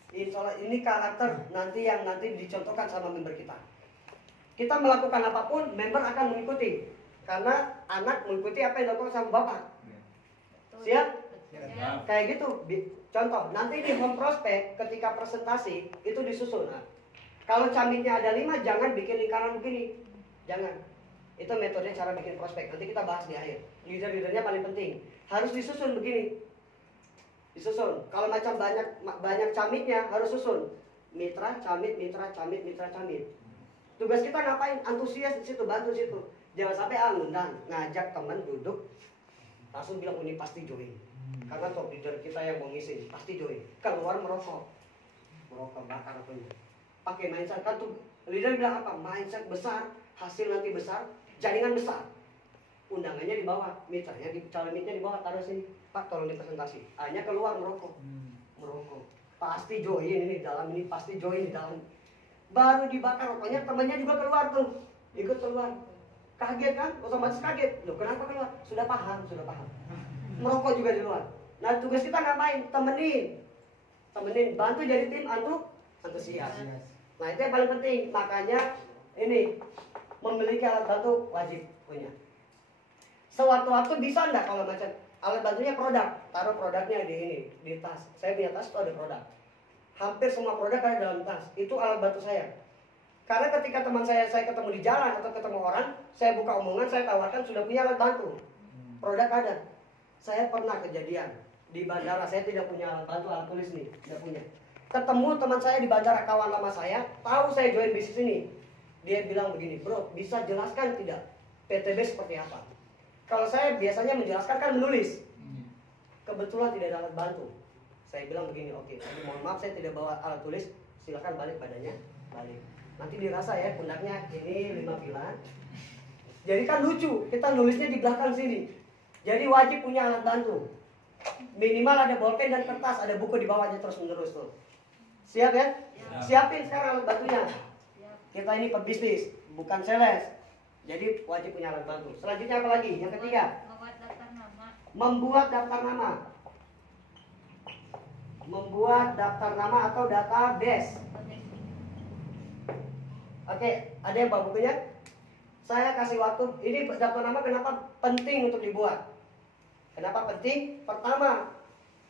Insya Allah ini karakter nanti yang nanti dicontohkan sama member kita. Kita melakukan apapun, member akan mengikuti. Karena anak mengikuti apa yang dilakukan sama bapak. Siap? Ya. Kayak gitu. Contoh, nanti di home prospect ketika presentasi itu disusun. Nah, kalau camitnya ada 5, jangan bikin lingkaran begini. Jangan. Itu metode cara bikin prospek. Nanti kita bahas di akhir. Leader-leadernya paling penting. Harus disusun begini. Disusun. Kalau macam banyak camitnya harus susun. Mitra, camit, mitra, camit, mitra, camit. Tugas kita ngapain? Antusias di situ, bantu di situ. Jangan sampai ngundang, ngajak teman duduk, langsung bilang ini pasti join. Karena top leader kita yang mau ngisi, pasti join. Keluar merokok bakar apa ini? Pakai mindset kan tuh leader bilang apa? Mindset besar hasil nanti besar, jaringan besar. Undangannya di bawah, mitranya di calon mitnya di bawah, taruh sini. Pak tolong dipresentasi. A-nya keluar merokok. Merokok. Pasti join ini dalam ini, pasti join di dalam. Baru dibakar rokoknya, temannya juga keluar tuh. Ikut keluar. Kaget kan? Otomatis kaget. Loh kenapa keluar? Sudah paham, sudah paham. Merokok juga di luar. Nah tugas kita ngapain? Temenin, bantu jadi tim antusias. Nah itu yang paling penting. Makanya ini memiliki alat bantu wajib punya. Sewaktu-waktu bisa enggak kalau macam alat bantunya produk, taruh produknya di ini, di tas. Saya punya tas itu ada produk. Hampir semua produk ada dalam tas. Itu alat bantu saya. Karena ketika teman saya ketemu di jalan atau ketemu orang, saya buka omongan, saya tawarkan sudah punya alat bantu. Produk ada. Saya pernah kejadian di bandara, saya tidak punya alat bantu, alat tulis nih, tidak punya. Ketemu teman saya di bandara, kawan lama saya, tahu saya join bisnis ini. Dia bilang begini, bro, bisa jelaskan tidak PTB seperti apa? Kalau saya biasanya menjelaskan kan menulis. Kebetulan tidak ada alat bantu. Saya bilang begini, oke, tapi mohon maaf saya tidak bawa alat tulis, silakan balik badannya, balik. Nanti dirasa ya pundaknya ini 5 pilar. Jadi kan lucu, kita nulisnya di belakang sini. Jadi wajib punya alat bantu. Minimal ada bolpen dan kertas, ada buku di bawahnya terus menerus tuh. Siap ya? Siapin sekarang alat bantunya. Kita ini pebisnis, bukan sales. Jadi wajib punya alat bantu. Selanjutnya apa lagi? Yang ketiga, Membuat daftar nama. membuat daftar nama. Membuat daftar nama atau database. Oke, ada yang bawa bukunya? Saya kasih waktu. Ini daftar nama kenapa penting untuk dibuat? Kenapa penting? Pertama,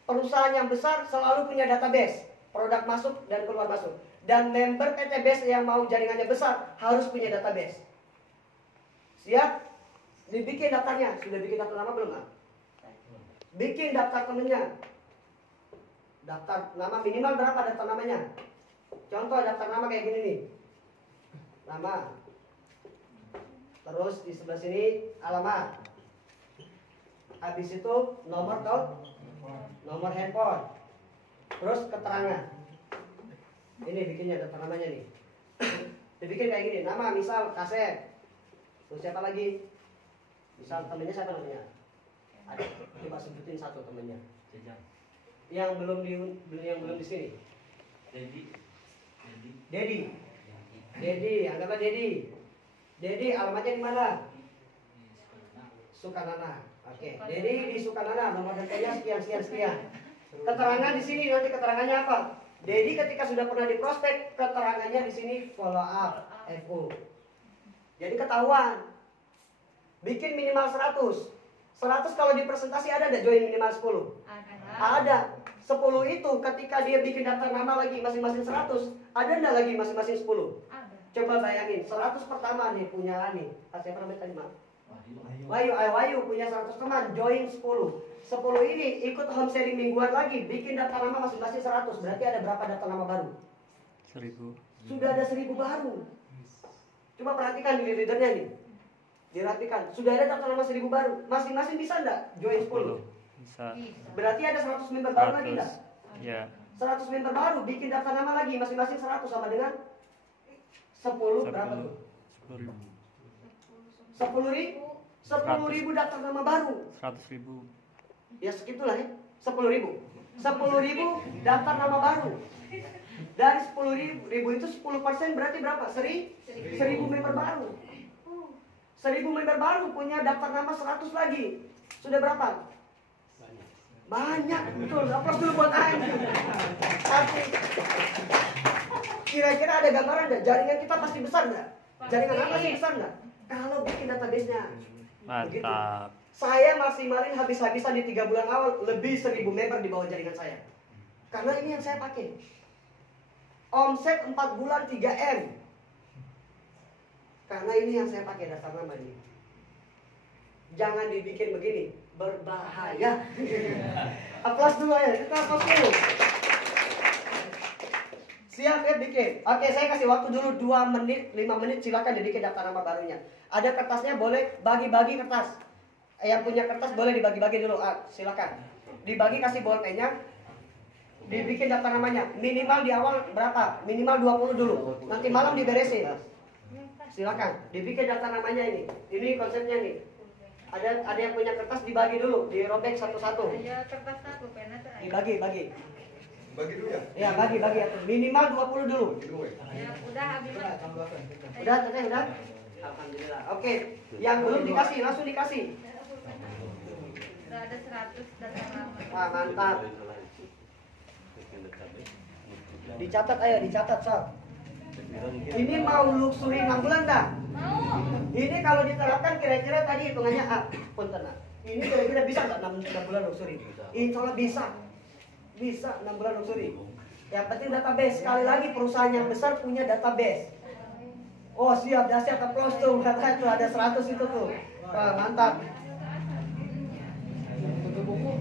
perusahaan yang besar selalu punya database. Produk masuk dan keluar masuk. Dan member PTBS yang mau jaringannya besar harus punya database. Siap? Dibikin daftarnya. Sudah bikin daftar nama belum? Bikin daftar temennya. Daftar nama minimal berapa daftar namanya? Contoh daftar nama kayak gini nih. Nama. Terus di sebelah sini alamat. Habis itu nomor handphone. Terus keterangan. Ini bikinnya daftar namanya nih. Dibikin kayak gini. Nama misal Kasep. Terus siapa lagi? Misal temennya siapa namanya? Ada. Coba sebutin satu temennya. Yang belum di sini. Dedi, anggaplah Dedi. Dedi alamatnya di mana? Sukanana. Oke, Dedi di Sukanana, nomor handphonenya sekian. Keterangan di sini nanti keterangannya apa? Dedi ketika sudah pernah di prospek, keterangannya di sini follow up, FO. Jadi ketahuan. Bikin minimal 100. 100 kalau di presentasi ada enggak join minimal 10? Ada. 10 itu ketika dia bikin daftar nama lagi masing-masing 100, ada enggak lagi masing-masing 10? Ada. Coba bayangin, 100 pertama nih punya Ani. Siapa namanya tadi, Mak? Wahyu punya 100 teman, join 10. 10 ini ikut home sharing mingguan lagi, bikin daftar nama masing-masing 100. Berarti ada berapa daftar nama baru? 1000. Sudah ada 1000 baru. Coba perhatikan di leadernya nih. Dirapikan, sudah ada daftar nama 1000 baru. Masing-masing bisa enggak join 10? Bisa. Berarti ada 100 member baru lagi enggak? Ya. 100 member baru, bikin daftar nama lagi, masing-masing 100 sama dengan 10 berapa tuh? 10.000. 10.000? 10.000 daftar nama baru. 100.000. Ya segitulah ya, 10.000. 10.000 daftar nama baru. Dari 10.000 itu 10% berarti berapa? 1.000 member baru. 1.000 member baru punya daftar nama 100 lagi. Sudah berapa? Banyak, betul. Aplaus dulu buat Aing. Tapi kira-kira ada gambaran enggak? Jaringan kita pasti besar enggak? Jaringan apa sih besar enggak? Kalau bikin database-nya. Begitu. Mantap. Saya maksimalin habis-habisan di 3 bulan awal lebih 1.000 member di bawah jaringan saya. Karena ini yang saya pakai. Omset 4 bulan 3M. Karena ini yang saya pakai dasar nama ini. Jangan dibikin begini, berbahaya. Aplaus dulu ya, kita aplaus dulu. Siap ya bikin. Oke, saya kasih waktu dulu 2 menit, 5 menit silakan dibikin daftar nama barunya. Ada kertasnya, boleh bagi-bagi kertas. Yang punya kertas boleh dibagi-bagi dulu. Silakan. Dibagi kasih bolpennya. Dibikin daftar namanya. Minimal di awal berapa? Minimal 20 dulu. Nanti malam diberesin. silakan dibikin daftar namanya ini. Ini konsepnya nih. Ada yang punya kertas dibagi dulu, dirobek satu-satu. Ya kertas satu pena tuh. Dibagi. Bagi dulu ya? Ya, bagi. Minimal 20 dulu. Ya udah habis. Udah, Teteh, udah? Alhamdulillah. Oke, yang belum dikasih langsung dikasih. Udah ada 100 data lama. Wah, mantap. Dicatat, ayo dicatat, Sob. Ini mau luxury 6 bulan dah. Mau. Ini kalau diterapkan kira-kira tadi hitungannya punten. Ini kira-kira bisa nggak 6 bulan luxury? Insya Allah bisa. Bisa 6 bulan luxury. Yang penting database. Sekali lagi perusahaan yang besar punya database. Oh siap, dahsyat applause tuh. Kata itu ada 100 itu tuh. Wah, mantap. Tutup buku.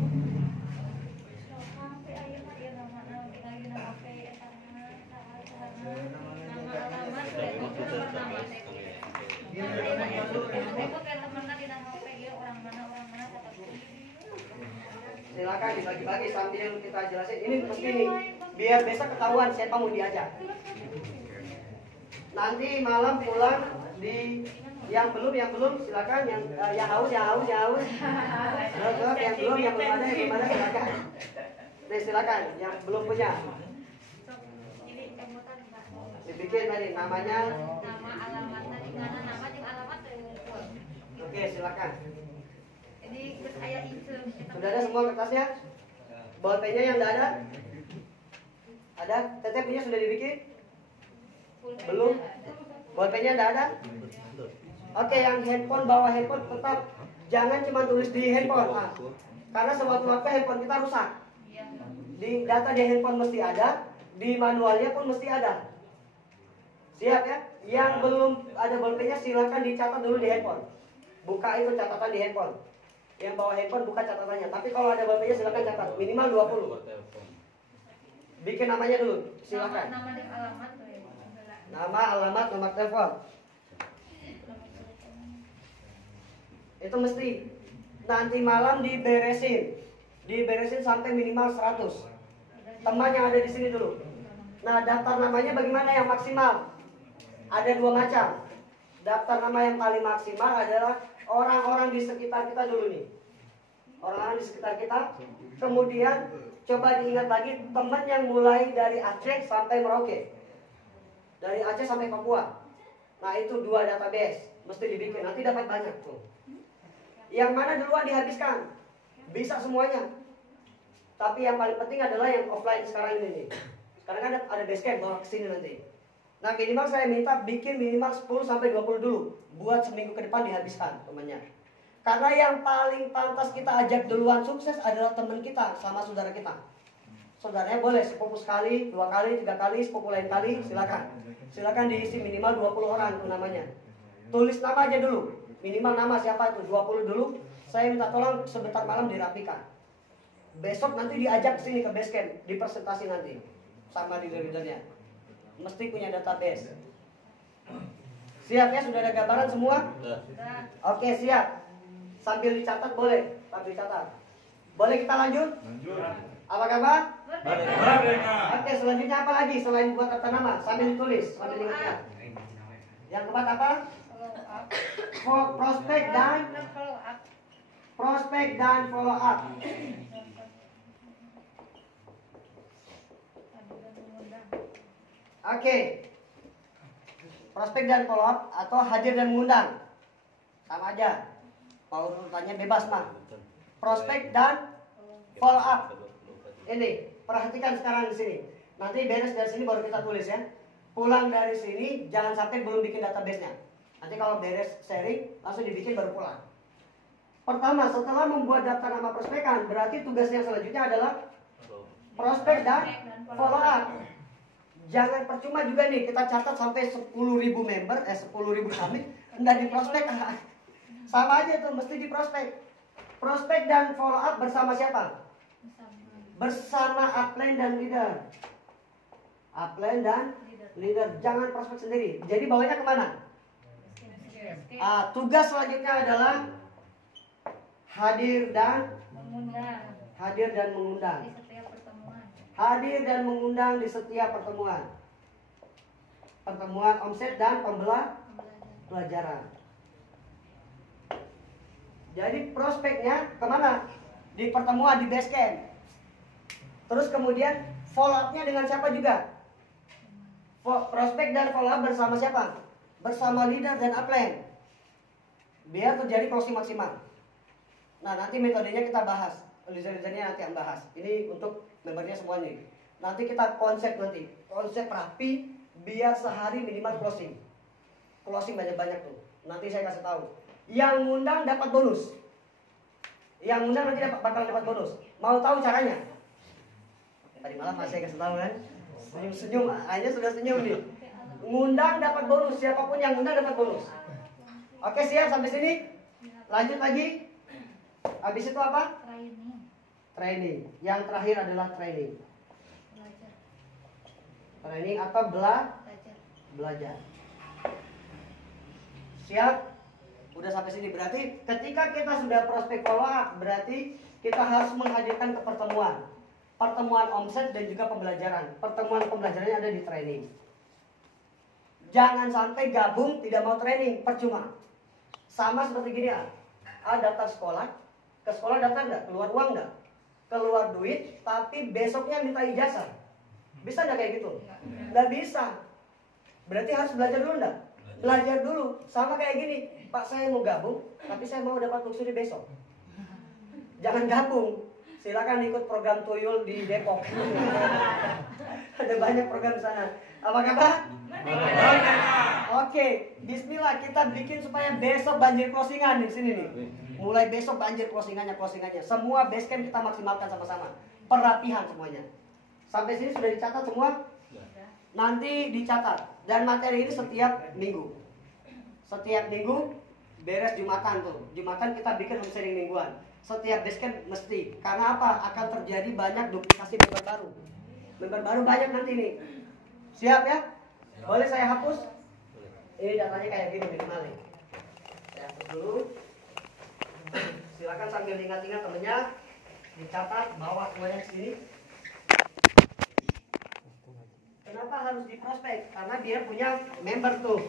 Silakan dibagi-bagi sambil kita jelasin. Ini mesti nih, biar besok ketahuan siapa mau diajak. Nanti malam pulang di yang belum silakan yang haus. Terus, yang belum ada silakan. Nih silakan yang belum punya. Dibikin tadi namanya. Nama alamat tadi karena nama jeung alamat teh ngumpul. Oke, silakan. Ini geus aya iceum. Sudah ada semua kertasnya? Bolpennya yang enggak ada? Ada? Teteh punya sudah dibikin? Belum? Bolpennya enggak ada? Oke, yang handphone bawa handphone tetap jangan cuma tulis di handphone. Karena sewaktu-waktu handphone kita rusak. Iya. Di data di handphone mesti ada, di manualnya pun mesti ada. Siap ya? Yang belum ada bolpennya silakan dicatat dulu di handphone. Buka itu catatan di handphone. Yang bawa handphone buka catatannya. Tapi kalau ada bolpennya silakan catat minimal 20. Bikin namanya dulu, silakan. Nama dan alamat tuh ya. Nama, alamat, nomor telepon. Itu mesti nanti malam diberesin sampai minimal 100. Teman yang ada di sini dulu. Nah, daftar namanya bagaimana yang maksimal? Ada 2 macam. Daftar nama yang paling maksimal adalah orang-orang di sekitar kita dulu nih. Orang-orang di sekitar kita. Kemudian coba diingat lagi teman yang mulai dari Aceh sampai Merauke. Dari Aceh sampai Papua. Nah, itu 2 database mesti dibikin. Nanti dapat banyak tuh. Yang mana duluan dihabiskan? Bisa semuanya. Tapi yang paling penting adalah yang offline sekarang ini nih. Sekarang kan ada basecamp bawa ke sini nanti. Nah, minimal saya minta bikin minimal 10 sampai 20 dulu. Buat seminggu ke depan dihabiskan temannya. Karena yang paling pantas kita ajak duluan sukses adalah teman kita sama saudara kita. Saudaranya boleh sepupu sekali, 2 kali, 3 kali, sepupu lain kali, silakan. Silakan diisi minimal 20 orang itu namanya. Tulis nama aja dulu. Minimal nama siapa itu 20 dulu. Saya minta tolong sebentar malam dirapikan. Besok nanti diajak ke sini ke basecamp, dipresentasi nanti sama leader-leadernya. Mesti punya database. Siap ya, sudah ada gambaran semua? Sudah. Oke, siap. Sambil dicatat boleh, sambil dicatat. Boleh kita lanjut? Apa kabar? Oke, selanjutnya apa lagi selain buat daftar nama? Sambil ditulis, sambil ingat. Yang keempat apa? Prospek dan follow up. Oke. Prospek dan follow up atau hadir dan mengundang. Sama aja. Mau urutannya bebas mah. Prospek dan follow up. Ini, perhatikan sekarang di sini. Nanti beres dari sini baru kita tulis ya. Pulang dari sini jangan sampai belum bikin database-nya. Nanti kalau beres sharing langsung dibikin baru pulang. Pertama, setelah membuat daftar nama prospekan, berarti tugas yang selanjutnya adalah prospek dan follow up. Jangan percuma juga nih kita catat sampai 10.000 member, 10.000 summit, enggak di prospek. Sama aja tuh, mesti di prospek. Prospek dan follow up bersama siapa? Bersama upline dan leader. Upline dan leader. Jangan prospek sendiri. Jadi bawanya kemana? Tugas selanjutnya adalah hadir dan mengundang. Di setiap pertemuan. Hadir dan mengundang di setiap pertemuan. Pertemuan omset dan pelajaran. Jadi prospeknya kemana? Di pertemuan di base camp. Terus kemudian follow up-nya dengan siapa juga? Prospek dan follow up bersama siapa? Bersama leader dan upline. Biar terjadi closing maksimal. Nah, nanti metodenya kita bahas. Leader-leadernya nanti yang bahas. Ini untuk membernya semuanya. Nanti kita konsep rapi biar sehari minimal closing. Closing banyak-banyak tuh. Nanti saya kasih tahu. Yang ngundang dapat bonus. Yang ngundang nanti bakal dapat bonus. Mau tahu caranya? Tadi malam masih saya kasih tahu kan. Senyum-senyum, aja sudah senyum nih. Ngundang dapat bonus, siapapun yang ngundang dapat bonus. Oke, siap sampai sini? Lanjut lagi. Habis itu apa? Training. Yang terakhir adalah training. Training atau belajar. Siap? Udah sampai sini. Berarti ketika kita sudah prospek follow up, berarti kita harus menghadirkan ke pertemuan omset dan juga pembelajaran. Pertemuan pembelajarannya ada di training. Jangan sampai gabung tidak mau training, percuma. Sama seperti gini ya. Daftar sekolah, ke sekolah daftar enggak? Keluar uang enggak? Keluar duit, tapi besoknya minta ijazah. Bisa enggak kayak gitu? Enggak bisa. Berarti harus belajar dulu enggak? Belajar dulu. Sama kayak gini, Pak saya mau gabung, tapi saya mau dapat luxury besok. Jangan gabung. Silakan ikut program Tuyul di Depok. Ada banyak program di sana. Apa kata? Oke, bismillah kita bikin supaya besok banjir closingan di sini nih. Mulai besok banjir closingannya. Semua base camp kita maksimalkan sama-sama. Perhatian semuanya. Sampai sini sudah dicatat semua? Nanti dicatat. Dan materi ini setiap minggu. Setiap minggu beres Jumatan tuh. Jumatan kita bikin home sharing mingguan. Setiap base camp mesti. Karena apa? Akan terjadi banyak duplikasi member baru. Member baru banyak nanti nih. Siap ya? Boleh saya hapus? Ini datanya kayak gini minimal nih. Saya hapus dulu. Silakan sambil ingat-ingat temennya. Dicatat, bawa semuanya ke sini. Kenapa harus di prospek? Karena dia punya member tuh.